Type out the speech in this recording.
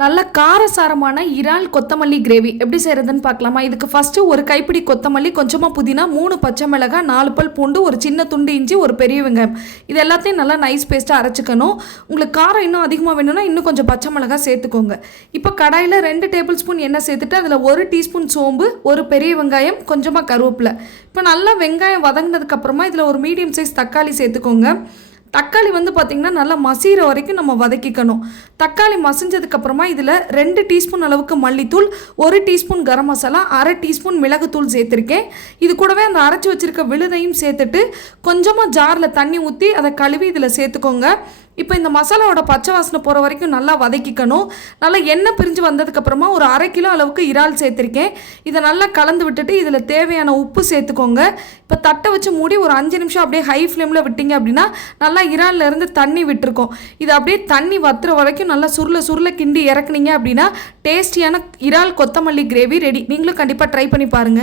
நல்ல காரசாரமான இறால் கொத்தமல்லி கிரேவி எப்படி செய்கிறதுன்னு பார்க்கலாமா? இதுக்கு ஃபஸ்ட்டு ஒரு கைப்பிடி கொத்தமல்லி கொஞ்சமாக புதினா மூணு பச்சை மிளகாய் நாலு பல் பூண்டு ஒரு சின்ன துண்டு இஞ்சி ஒரு பெரிய வெங்காயம். இது எல்லாத்தையும் நல்லா நைஸ் பேஸ்ட்டாக அரைச்சிக்கணும். உங்களுக்கு காரம் இன்னும் அதிகமாக வேணும்னா இன்னும் கொஞ்சம் பச்சை மிளகாய் சேர்த்துக்கோங்க. இப்போ கடாயில் ரெண்டு டேபிள் ஸ்பூன் எண்ணெய் சேர்த்துட்டு அதில் ஒரு டீஸ்பூன் சோம்பு ஒரு பெரிய வெங்காயம் கொஞ்சமாக கருவேப்பிலை. இப்போ நல்லா வெங்காயம் வதங்கினதுக்கப்புறமா இதில் ஒரு மீடியம் சைஸ் தக்காளி சேர்த்துக்கோங்க. தக்காளி வந்து பார்த்திங்கன்னா நல்லா மசிகிற வரைக்கும் நம்ம வதக்கிக்கணும். தக்காளி மசிஞ்சதுக்கப்புறமா இதில் ரெண்டு டீஸ்பூன் அளவுக்கு மல்லித்தூள் ஒரு டீஸ்பூன் கரம் மசாலா அரை டீஸ்பூன் மிளகுத்தூள் சேர்த்துருக்கேன். இது கூடவே அந்த அரைச்சி வச்சுருக்க விழுதையும் சேர்த்துட்டு கொஞ்சமாக ஜாரில் தண்ணி ஊற்றி அதை கழுவி இதில் சேர்த்துக்கோங்க. இப்போ இந்த மசாலாவோட பச்சை வாசனை போகிற வரைக்கும் நல்லா வதக்கிக்கணும். நல்லா எண்ணெய் பிரிஞ்சு வந்ததுக்கப்புறமா ஒரு அரை கிலோ அளவுக்கு இறால் சேர்த்துருக்கேன். இதை நல்லா கலந்து விட்டுட்டு இதில் தேவையான உப்பு சேர்த்துக்கோங்க. இப்போ தட்டை வச்சு மூடி ஒரு அஞ்சு நிமிஷம் அப்படியே ஹை ஃப்ளேமில் விட்டீங்க அப்படின்னா நல்லா இறாலில் இருந்து தண்ணி விட்டுருக்கோம். இது அப்படியே தண்ணி வத்துற வரைக்கும் நல்லா சுருள சுருள கிண்டி இறக்குனீங்க அப்படின்னா டேஸ்டியான இறால் கொத்தமல்லி கிரேவி ரெடி நீங்களும் கண்டிப்பாக ட்ரை பண்ணி பாருங்கள்